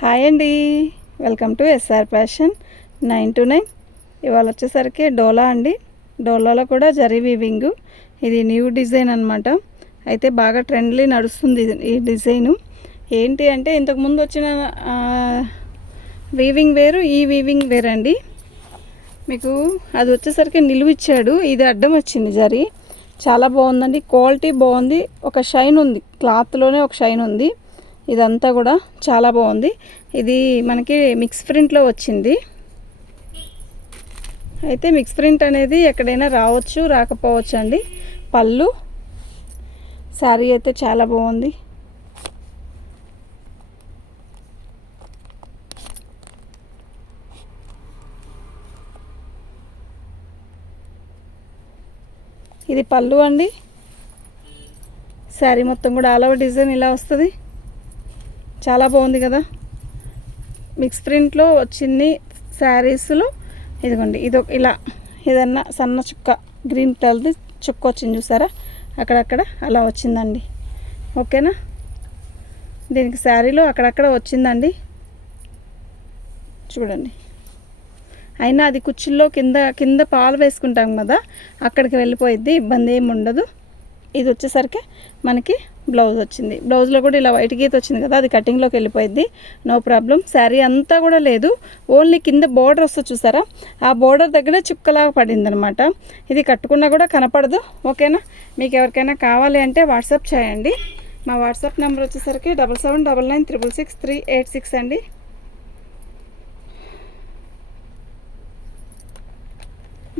Hi అండి, welcome to SR fashion 929. ఇవాళ వచ్చేసరికి డోలా అండి. డోలాలో కూడా జరీ వీవింగ్. ఇది న్యూ డిజైన్ అనమాట. అయితే బాగా ట్రెండ్లీ నడుస్తుంది ఈ డిజైను. ఏంటి అంటే ఇంతకుముందు వచ్చిన వీవింగ్ వేరు, ఈ వీవింగ్ వేరండి. మీకు అది వచ్చేసరికి నిలువు ఇచ్చాడు, ఇది అడ్డం వచ్చింది జరీ. చాలా బాగుందండి, క్వాలిటీ బాగుంది, ఒక షైన్ ఉంది, క్లాత్లోనే ఒక షైన్ ఉంది. ఇదంతా కూడా చాలా బాగుంది. ఇది మనకి మిక్స్ ప్రింట్లో వచ్చింది. అయితే మిక్స్ ప్రింట్ అనేది ఎక్కడైనా రావచ్చు, రాకపోవచ్చు అండి. పళ్ళు శారీ అయితే చాలా బాగుంది. ఇది పళ్ళు అండి. శారీ మొత్తం కూడా ఆల్ ఓవర్ డిజైన్ ఇలా వస్తుంది. చాలా బాగుంది కదా. మిక్స్ ప్రింట్లో వచ్చింది శారీస్లో. ఇదిగోండి, ఇలా ఏదన్నా సన్న చుక్క గ్రీన్ కలర్ది చుక్క వచ్చింది చూసారా, అక్కడక్కడ అలా వచ్చిందండి. ఓకేనా, దీనికి శారీలో అక్కడక్కడ వచ్చిందండి, చూడండి. అయినా అది కుచ్చుల్లో కింద పాలు వేసుకుంటాం కదా, అక్కడికి వెళ్ళిపోయిద్ది, ఇబ్బంది ఏమి ఉండదు. ఇది వచ్చేసరికి మనకి బ్లౌజ్ వచ్చింది. బ్లౌజ్లో కూడా ఇలా వైట్ గీత వచ్చింది కదా, అది కటింగ్లోకి వెళ్ళిపోయిద్ది, నో ప్రాబ్లం. శారీ అంతా కూడా లేదు, ఓన్లీ కింద బోర్డర్ వస్తుంది చూసారా, ఆ బోర్డర్ దగ్గర చుక్కలాగా పడింది అనమాట. ఇది కట్టుకున్నా కూడా కనపడదు. ఓకేనా, మీకు ఎవరికైనా కావాలి అంటే వాట్సాప్ చేయండి. మా వాట్సాప్ నెంబర్ వచ్చేసరికి 7799666386 అండి.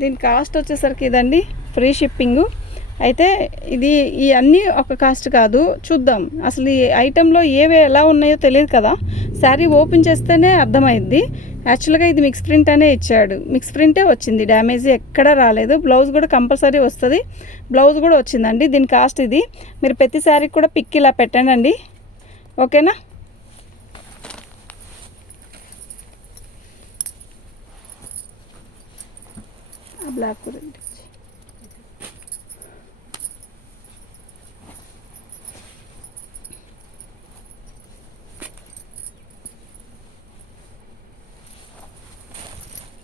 దీని కాస్ట్ వచ్చేసరికి ఇదండి, ఫ్రీ షిప్పింగు. అయితే ఈ అన్నీ ఒక కాస్ట్ కాదు. చూద్దాం అసలు ఈ ఐటెంలో ఏవి ఎలా ఉన్నాయో తెలియదు కదా, శారీ ఓపెన్ చేస్తేనే అర్థమైద్ది. యాక్చువల్గా ఇది మిక్స్ ప్రింట్ అనే ఇచ్చాడు, మిక్స్ ప్రింటే వచ్చింది, డ్యామేజ్ ఎక్కడా రాలేదు. బ్లౌజ్ కూడా కంపల్సరీ వస్తుంది, బ్లౌజ్ కూడా వచ్చిందండి. దీని కాస్ట్ ఇది. మీరు ప్రతి శారీకి కూడా పిక్ ఇలా పెట్టండి. ఓకేనా, బ్లాక్ గురించి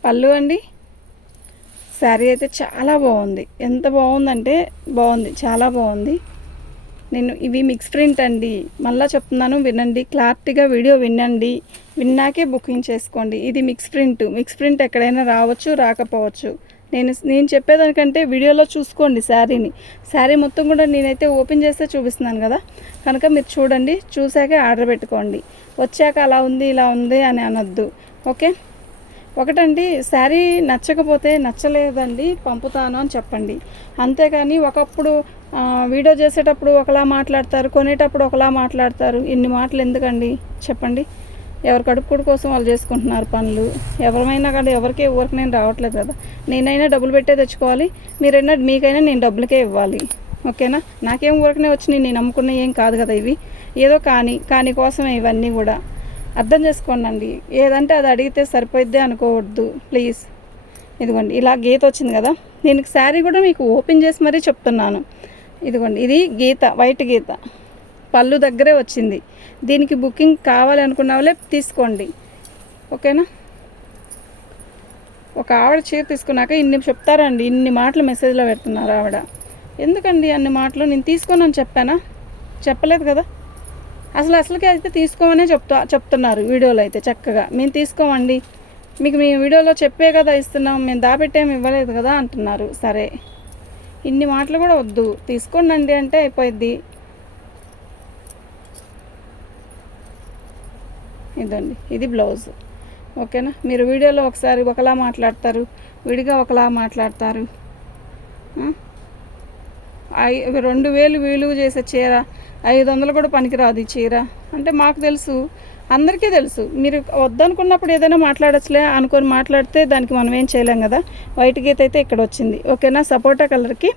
పళ్ళు అండి. శారీ అయితే చాలా బాగుంది, ఎంత బాగుందంటే బాగుంది, చాలా బాగుంది. ఇవి మిక్స్ ప్రింట్ అండి, మళ్ళీ చెప్తున్నాను వినండి, క్లారిటీగా వీడియో వినండి, విన్నాకే బుకింగ్ చేసుకోండి. ఇది మిక్స్ ప్రింట్ ఎక్కడైనా రావచ్చు, రాకపోవచ్చు. నేను చెప్పేదానికంటే వీడియోలో చూసుకోండి శారీ మొత్తం కూడా నేనైతే ఓపెన్ చేస్తే చూపిస్తున్నాను కదా, కనుక మీరు చూడండి, చూసాకే ఆర్డర్ పెట్టుకోండి. వచ్చాక అలా ఉంది ఇలా ఉంది అని అనొద్దు. ఓకే, ఒకటండి, శారీ నచ్చకపోతే నచ్చలేదండి పంపుతాను అని చెప్పండి, అంతేగాని ఒకప్పుడు వీడియో చేసేటప్పుడు ఒకలా మాట్లాడతారు, కొనేటప్పుడు ఒకలా మాట్లాడతారు. ఇన్ని మాటలు ఎందుకండి చెప్పండి. ఎవరి కడుపుకోడు కోసం వాళ్ళు చేసుకుంటున్నారు పనులు. ఎవరైనా కానీ ఎవరికి నేను రావట్లేదు కదా, నేనైనా డబ్బులు పెట్టే తెచ్చుకోవాలి, మీరైనా మీకైనా నేను డబ్బులకే ఇవ్వాలి. ఓకేనా, నాకేం ఊరికనే వచ్చి నేను నమ్ముకున్న ఏం కాదు కదా, ఇవి ఏదో కానీ కోసమే ఇవన్నీ కూడా. అర్థం చేసుకోండి. ఏదంటే అది అడిగితే సరిపోయిద్దే అనుకోవద్దు ప్లీజ్. ఇదిగోండి, ఇలా గీత వచ్చింది కదా, దీనికి శారీ కూడా మీకు ఓపెన్ చేసి మరీ చెప్తున్నాను. ఇదిగోండి, ఇది గీత, వైట్ గీత, పళ్ళు దగ్గరే వచ్చింది. దీనికి బుకింగ్ కావాలి అనుకున్న వాళ్ళే తీసుకోండి. ఓకేనా, ఒక ఆవిడ చీర తీసుకున్నాక ఇన్ని చెప్తారండి, ఇన్ని మాటలు మెసేజ్లో పెడుతున్నారు ఆవిడ. ఎందుకండి అన్ని మాటలు? నేను తీసుకోనని చెప్పానా? చెప్పలేదు కదా. అసలుకి అయితే తీసుకోమనే చెప్తున్నారు వీడియోలో అయితే. చక్కగా మేము తీసుకోమండి, మీకు మీ వీడియోలో చెప్పే కదా ఇస్తున్నాం, మేము దాపెట్టేమి ఇవ్వలేదు కదా అంటున్నారు. సరే, ఇన్ని మాటలు కూడా వద్దు, తీసుకోండి అంటే అయిపోయిద్ది. ఇదండి, ఇది బ్లౌజ్. ఓకేనా, మీరు వీడియోలో ఒకసారి ఒకలా మాట్లాడతారు, విడిగా ఒకలా మాట్లాడతారు. 2000 విలువ చేసే చీర 500 కూడా పనికిరాదు ఈ చీర అంటే మాకు తెలుసు, అందరికీ తెలుసు. మీరు వద్దనుకున్నప్పుడు ఏదైనా మాట్లాడచ్చులే అనుకొని మాట్లాడితే దానికి మనం ఏం చేయలేం కదా. వైట్ గీత అయితే ఇక్కడ వచ్చింది. ఓకేనా, సపోటా కలర్కి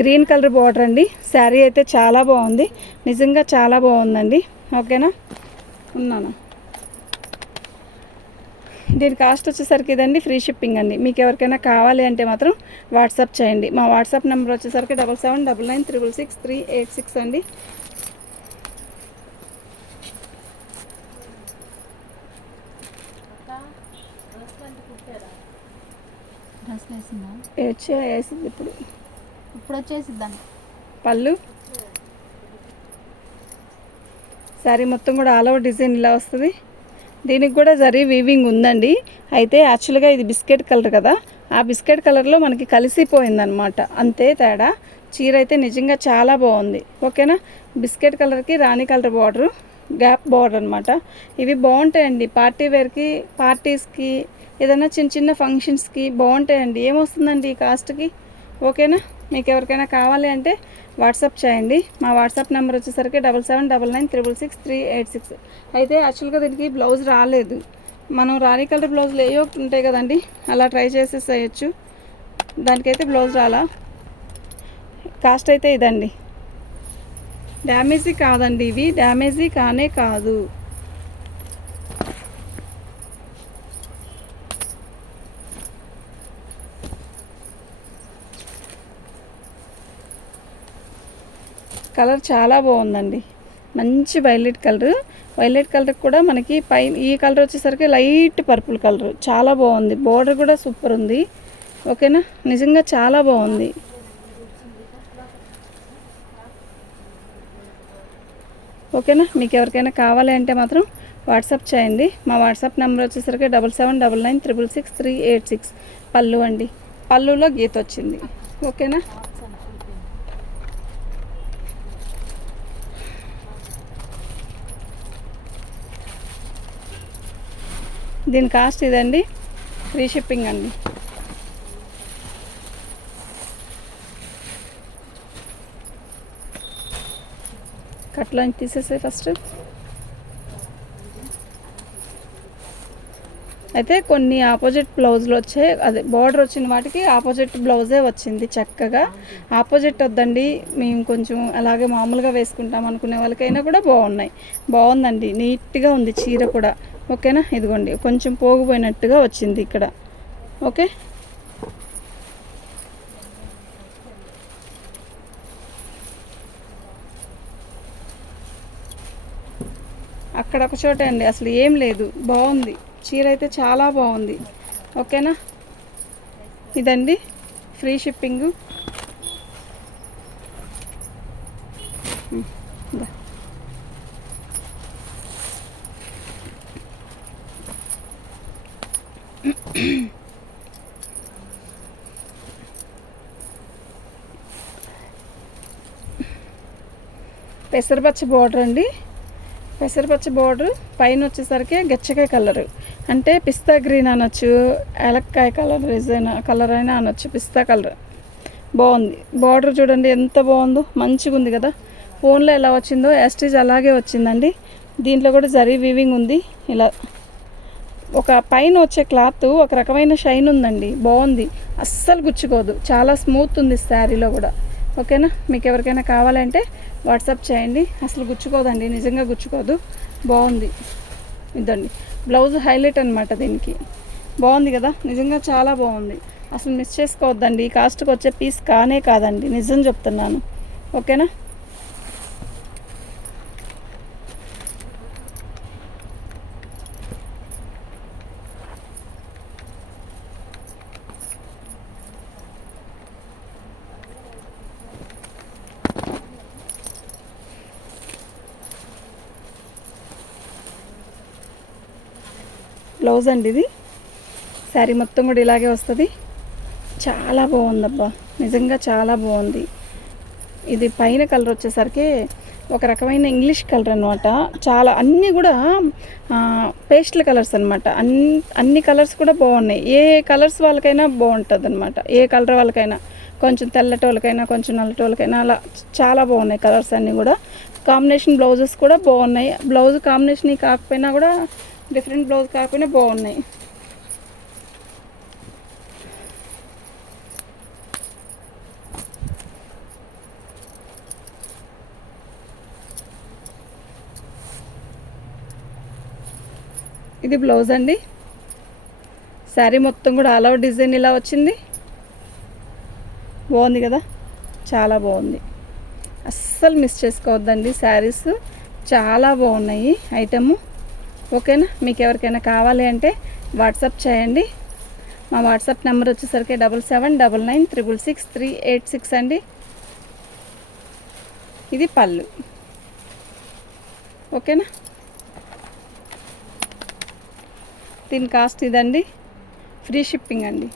గ్రీన్ కలర్ బార్డర్ అండి. శారీ అయితే చాలా బాగుంది, నిజంగా చాలా బాగుందండి. ఓకేనా, ఉన్నాను. దీని కాస్ట్ వచ్చేసరికి ఇదండి, ఫ్రీ షిప్పింగ్ అండి. మీకు ఎవరికైనా కావాలి అంటే మాత్రం వాట్సాప్ చేయండి. మా వాట్సాప్ నెంబర్ వచ్చేసరికి 7799966386 అండి. వేసింది ఇప్పుడు వచ్చేసిద్దాన్ని పళ్ళు. శారీ మొత్తం కూడా ఆల్ ఓవర్ డిజైన్ ఇలా వస్తుంది. దీనికి కూడా జరీ వీవింగ్ ఉందండి. అయితే యాక్చువల్గా ఇది బిస్కెట్ కలర్ కదా, ఆ బిస్కెట్ కలర్లో మనకి కలిసిపోయిందనమాట, అంతే తేడా. చీర అయితే నిజంగా చాలా బాగుంది. ఓకేనా. బిస్కెట్ కలర్కి రాణి కలర్ బార్డరు, గ్యాప్ బార్డర్ అనమాట. ఇవి బాగుంటాయండి పార్టీ వేర్కి, పార్టీస్కి, ఏదైనా చిన్న చిన్న ఫంక్షన్స్కి బాగుంటాయండి. ఏమొస్తుందండి ఈ కాస్ట్కి. ఓకేనా. మీకు ఎవరికైనా కావాలి అంటే వాట్సాప్ చేయండి. మా వాట్సాప్ నెంబర్ వచ్చేసరికి 7799666386. అయితే యాక్చువల్గా దీనికి బ్లౌజ్ రాలేదు. మనం రాణి కలర్ బ్లౌజులు ఏవో ఉంటాయి కదండి, అలా ట్రై చేసేసేయచ్చు. దానికైతే బ్లౌజ్ రాలా. కాస్ట్ అయితే ఇదండి. డ్యామేజీ కాదండి, ఇవి డ్యామేజీ కానే కాదు. కలర్ చాలా బాగుందండి, మంచి వైలెట్ కలర్. వైలెట్ కలర్ కూడా మనకి ఈ కలర్ వచ్చేసరికి లైట్ పర్పుల్ కలర్, చాలా బాగుంది. బోర్డర్ కూడా సూపర్ ఉంది. ఓకేనా. నిజంగా చాలా బాగుంది. ఓకేనా. మీకు ఎవరికైనా కావాలి అంటే మాత్రం వాట్సాప్ చేయండి. మా వాట్సాప్ నెంబర్ వచ్చేసరికి 7799666386. పళ్ళు అండి, పళ్ళులో గీత వచ్చింది. ఓకేనా. దీని కాస్ట్ ఇదండి, ఫ్రీ షిప్పింగ్ అండి. కట్లో తీసేసే ఫస్ట్. అయితే కొన్ని ఆపోజిట్ బ్లౌజులు వచ్చాయి, అదే బార్డర్ వచ్చిన వాటికి ఆపోజిట్ బ్లౌజే వచ్చింది చక్కగా. ఆపోజిట్ వద్దండి, మేము కొంచెం అలాగే మామూలుగా వేసుకుంటాం అనుకునే వాళ్ళకైనా కూడా బాగుందండి. నీట్గా ఉంది చీర కూడా. ఓకేనా. ఇదిగోండి కొంచెం పోగిపోయినట్టుగా వచ్చింది ఇక్కడ. ఓకే. అక్కడ ఒక చోటే అండి, అసలు ఏం లేదు. బాగుంది చీర అయితే, చాలా బాగుంది. ఓకేనా. ఇదండి ఫ్రీ షిప్పింగు. పెసరపచ్చ బార్డర్ అండి. పెసరపచ్చ బార్డర్ పైన వచ్చేసరికి గచ్చకాయ కలర్, అంటే పిస్తా గ్రీన్ అనొచ్చు, ఏలక్కాయ కలర్ అయినా అనొచ్చు. పిస్తా కలర్ బాగుంది. బార్డర్ చూడండి ఎంత బాగుందో, మంచిగా ఉంది కదా. ఫోన్లో ఎలా వచ్చిందో యాస్టీజ్ అలాగే వచ్చిందండి. దీంట్లో కూడా జరీ వీవింగ్ ఉంది. ఇలా ఒక పైన వచ్చే క్లాత్ ఒక రకమైన షైన్ ఉందండి, బాగుంది. అస్సలు గుచ్చుకోదు, చాలా స్మూత్ ఉంది శారీలో కూడా. ఓకేనా. మీకు ఎవరికైనా కావాలంటే వాట్సాప్ చేయండి. అసలు గుచ్చుకోదండి, నిజంగా గుచ్చుకోదు. బాగుంది. ఇదండి బ్లౌజ్ హైలైట్ అనమాట దీనికి. బాగుంది కదా, నిజంగా చాలా బాగుంది. అసలు మిస్ చేసుకోవద్దండి. ఈ కాస్ట్కి వచ్చే పీస్ కానే కాదండి, నిజం చెప్తున్నాను. ఓకేనా. బ్లౌజ్ అండి ఇది. శారీ మొత్తం కూడా ఇలాగే వస్తుంది. చాలా బాగుందబ్బా, నిజంగా చాలా బాగుంది. ఇది పైన కలర్ వచ్చేసరికి ఒక రకమైన ఇంగ్లీష్ కలర్ అనమాట. చాలా అన్నీ కూడా పేస్టల్ కలర్స్ అనమాట. అన్ని కలర్స్ కూడా బాగున్నాయి. ఏ కలర్స్ వాళ్ళకైనా బాగుంటుంది అనమాట. ఏ కలర్ వాళ్ళకైనా, కొంచెం తెల్లటి వాళ్ళకైనా, కొంచెం నల్లటి వాళ్ళకైనా, అలా చాలా బాగున్నాయి కలర్స్ అన్నీ కూడా. కాంబినేషన్ బ్లౌజెస్ కూడా బాగున్నాయి. బ్లౌజ్ కాంబినేషన్ కాకపోయినా కూడా, డిఫరెంట్ బ్లౌజ్ కాకపోయినా బాగున్నాయి. ఇది బ్లౌజ్ అండి. శారీ మొత్తం కూడా ఆల్ ఓవర్ డిజైన్ ఇలా వచ్చింది. బాగుంది కదా, చాలా బాగుంది. అస్సలు మిస్ చేసుకోవద్దండి. శారీస్ చాలా బాగున్నాయి ఐటము. ఓకేనా. మీకు ఎవరికైనా కావాలి అంటే వాట్సాప్ చేయండి. మా వాట్సాప్ నెంబర్ వచ్చేసరికి 7799966386 అండి. ఇది పళ్ళు. ఓకేనా? దీని కాస్ట్ ఇదండి. ఫ్రీ షిప్పింగ్ అండి.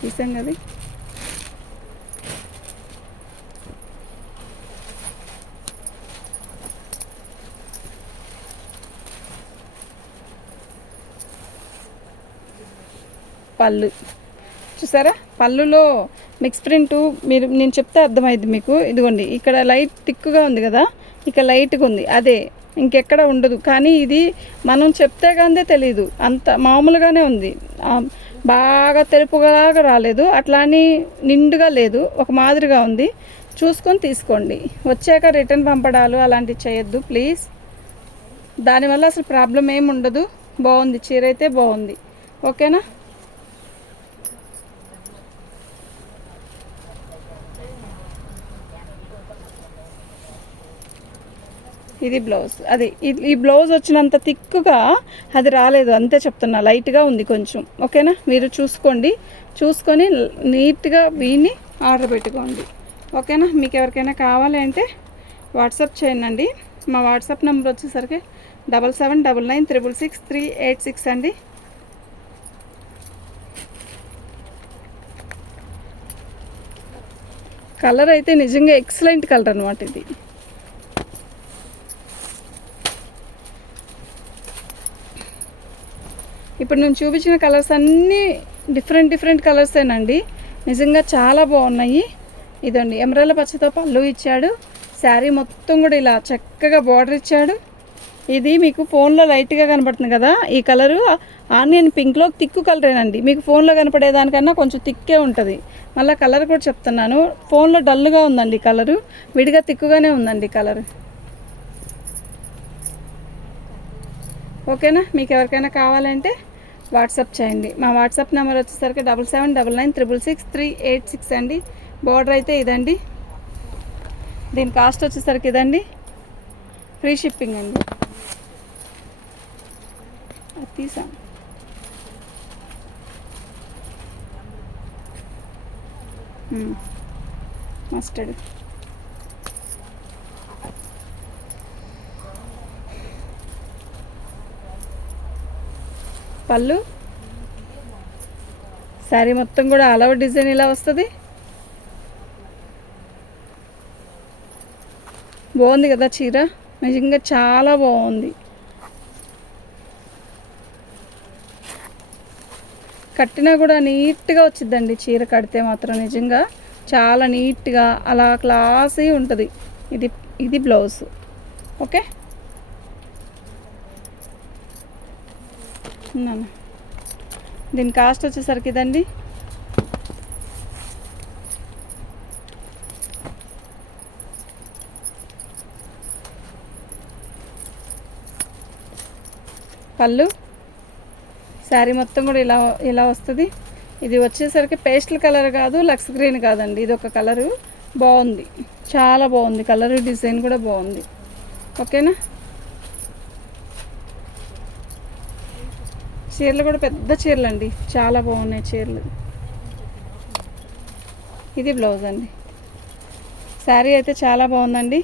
తీసాం కదా. పళ్ళు చూసారా? పళ్ళులో మిక్స్ ప్రింట్ నేను చెప్తే అర్థమైంది మీకు. ఇదిగోండి, ఇక్కడ లైట్ థిక్గా ఉంది కదా, ఇక్కడ లైట్గా ఉంది, అదే ఇంకెక్కడ ఉండదు. కానీ ఇది మనం చెప్తే కానీ తెలియదు, అంత మామూలుగానే ఉంది. బాగా తెలుపులాగా రాలేదు, అట్లా అని నిండుగా లేదు, ఒక మాదిరిగా ఉంది. చూసుకొని తీసుకోండి. వచ్చాక రిటర్న్ పంపడాలు అలాంటివి చేయొద్దు ప్లీజ్. దానివల్ల అసలు ప్రాబ్లం ఏమి ఉండదు. బాగుంది, చీర అయితే బాగుంది. ఓకేనా? ఇది బ్లౌజ్. అది ఈ బ్లౌజ్ వచ్చినంత థిక్గా అది రాలేదు, అంతే చెప్తున్నా. లైట్గా ఉంది కొంచెం. ఓకేనా? మీరు చూసుకొని నీట్గా వీని ఆర్డర్ పెట్టుకోండి. ఓకేనా? మీకు ఎవరికైనా కావాలి అంటే వాట్సాప్ చేయండి. మా వాట్సాప్ నెంబర్ వచ్చేసరికి 7799966386 అండి. కలర్ అయితే నిజంగా ఎక్సలెంట్ కలర్ అనమాట ఇది. ఇప్పుడు నేను చూపించిన కలర్స్ అన్నీ డిఫరెంట్ కలర్సేనండి. నిజంగా చాలా బాగున్నాయి. ఇదండి, ఎమరాల్డ్ పచ్చతో పళ్ళు ఇచ్చాడు. శారీ మొత్తం కూడా ఇలా చక్కగా బార్డర్ ఇచ్చాడు. ఇది మీకు ఫోన్లో లైట్గా కనపడుతుంది కదా, ఈ కలరు ఆనియన్ పింక్లో థిక్ కలరేనండి. మీకు ఫోన్లో కనపడేదానికన్నా కొంచెం థిక్కే ఉంటుంది. మళ్ళీ కలర్ కూడా చెప్తున్నాను, ఫోన్లో డల్గా ఉందండి కలరు, విడిగా థిక్గానే ఉందండి కలర్. ఓకేనా? మీకు ఎవరికైనా కావాలంటే వాట్సాప్ చేయండి. మా వాట్సాప్ నెంబర్ వచ్చేసరికి 7799966386 అండి. బార్డర్ అయితే ఇదండి. దీని కాస్ట్ వచ్చేసరికి ఇదండి. ఫ్రీ షిప్పింగ్ అండి. అది తీసాం. మస్టర్డ్. పళ్ళు, శారీ మొత్తం కూడా ఆల్ ఓవర్ డిజైన్ ఇలా వస్తుంది. బాగుంది కదా చీర, నిజంగా చాలా బాగుంది. కట్టినా కూడా నీట్గా వచ్చిందండి చీర. కడితే మాత్రం నిజంగా చాలా నీట్గా అలా క్లాసీ ఉంటుంది. ఇది బ్లౌజ్. ఓకే, దీని కాస్ట్ వచ్చేసరికి ఇదండి. పళ్ళు, శారీ మొత్తం కూడా ఇలా వస్తుంది. ఇది వచ్చేసరికి పేస్టల్ కలర్ కాదు, లక్స్ గ్రీన్ కాదండి, ఇది ఒక కలరు. బాగుంది, చాలా బాగుంది కలరు, డిజైన్ కూడా బాగుంది. ఓకేనా? చీరలు కూడా పెద్ద చీరలు అండి, చాలా బాగున్నాయి చీరలు. ఇది బ్లౌజ్ అండి. శారీ అయితే చాలా బాగుందండి.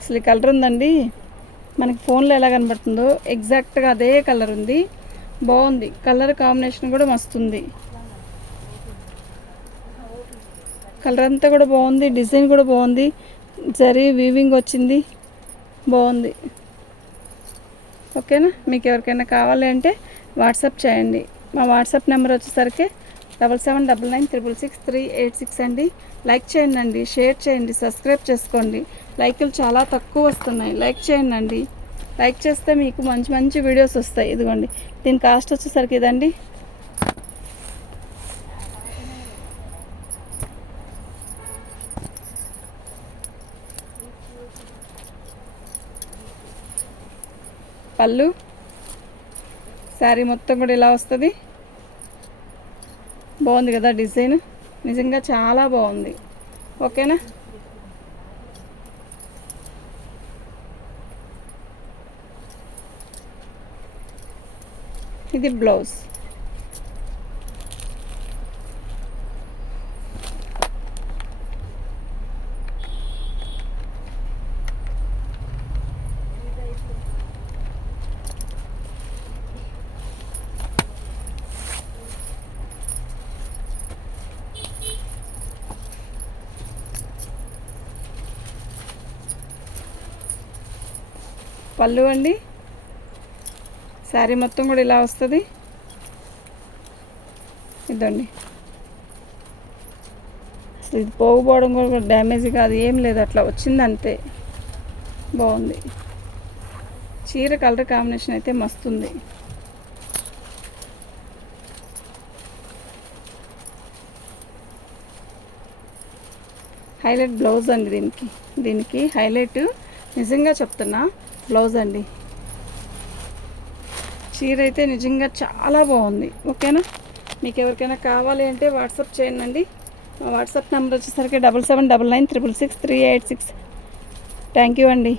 అసలు ఈ కలర్ ఉందండి, మనకి ఫోన్లో ఎలా కనబడుతుందో ఎగ్జాక్ట్గా అదే కలర్ ఉంది. బాగుంది, కలర్ కాంబినేషన్ కూడా మస్తుంది. కలర్ అంతా కూడా బాగుంది, డిజైన్ కూడా బాగుంది, జరీ వీవింగ్ వచ్చింది, బాగుంది. ఓకేనా? మీకు ఎవరికైనా కావాలి అంటే వాట్సాప్ చేయండి. మా వాట్సాప్ నెంబర్ వచ్చేసరికి 7799966386 అండి. లైక్ చేయండి, షేర్ చేయండి, సబ్స్క్రైబ్ చేసుకోండి. లైకులు చాలా తక్కువ వస్తున్నాయి, లైక్ చేయండి. లైక్ చేస్తే మీకు మంచి మంచి వీడియోస్ వస్తాయి. ఇదిగోండి, దీని కాస్ట్ వచ్చేసరికి ఇదండి. పళ్ళు, శారీ మొత్తం కూడా ఇలా వస్తుంది. బాగుంది కదా డిజైన్, నిజంగా చాలా బాగుంది. ఓకేనా? ఇది బ్లౌజ్. పళ్ళు అండి, శారీ మొత్తం కూడా ఇలా వస్తుంది. ఇదండి, అసలు ఇది పోగుపోవడం కూడా డ్యామేజ్ కాదు, ఏం లేదు, అట్లా వచ్చింది అంతే. బాగుంది. చీర కలర్ కాంబినేషన్ అయితే మస్తుంది. హైలైట్ బ్లౌజ్ అండి, దీనికి హైలైట్ నిజంగా చెప్తున్నా బ్లౌజ్ అండి. చీర అయితే నిజంగా చాలా బాగుంది. ఓకేనా? మీకు ఎవరికైనా కావాలి అంటే వాట్సాప్ చేయండి. మా వాట్సాప్ నెంబర్ వచ్చేసరికి 7799666386. థ్యాంక్ యూ అండి.